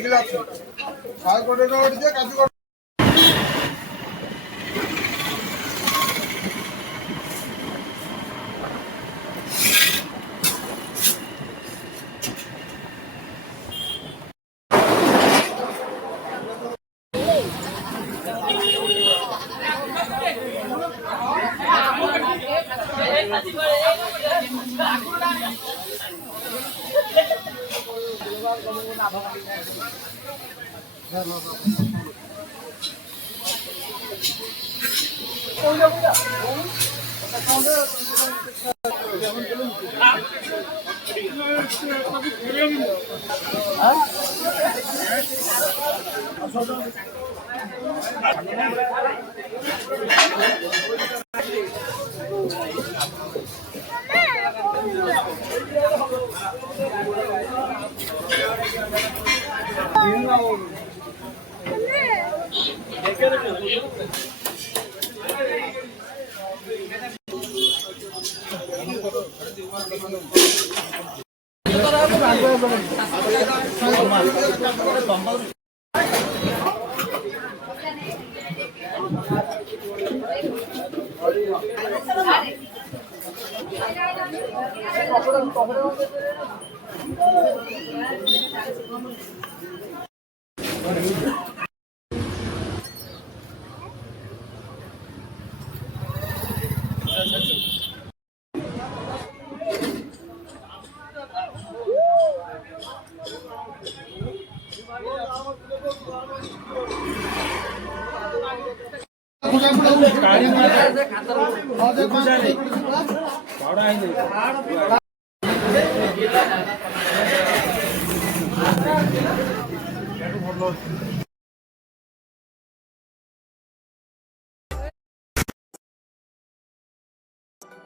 দেখলে আছে 6 কোটি টাকা দিয়ে কাজ করে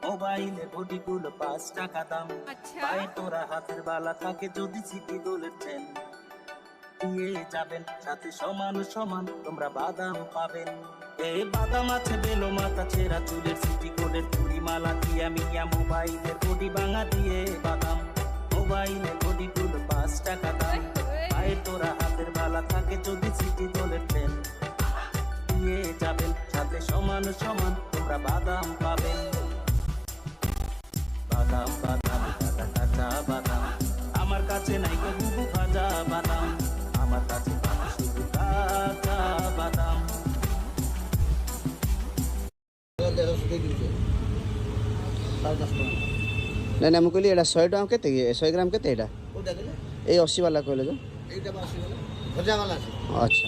মোবাইলে ঘটিগুলো 5 টাকা দাম। পায়ে তোরা হাতের বালা থাকে যদি সিটি দোলের চেন দিয়ে যাবেন সাথে সমান সমান তোমরা বাদাম পাবেন। এই বাদাম আছে বেলো মাথা ছেঁড়া চুলের সিটি গোলের চুরি মালা দিয়া মিয়া মোবাইলের ঘটি ভাঙা দিয়ে বাদাম। মোবাইলে ঘটিগুলো 5 টাকা দাম। পায়ে তোরা হাতের বালা থাকে যদি সিটি দোলের চেন দিয়ে যাবেন সাথে সমান সমান তোমরা বাদাম পাবেন। বাদাম বাদাম কাঁচা কাঁচা বাদাম আমার কাছে নাই গো বুবু ভাজা বাদাম আমার কাছে শুধু কাঁচা বাদাম। ନାଇଁ ନାଇଁ ମୁଁ କହିଲି ଏଇଟା 100 ଟଙ୍କା କେତେ କି 100 ଗ୍ରାମ କେତେ ଏଇଟା ଏଇ 80 ବାଲା କହିଲେ ଯୋଉ ଆଚ୍ଛା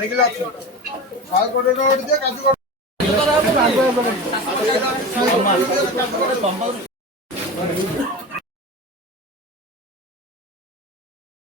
দেখলে আছে 6 কোটি টাকা দিয়ে কাজ করে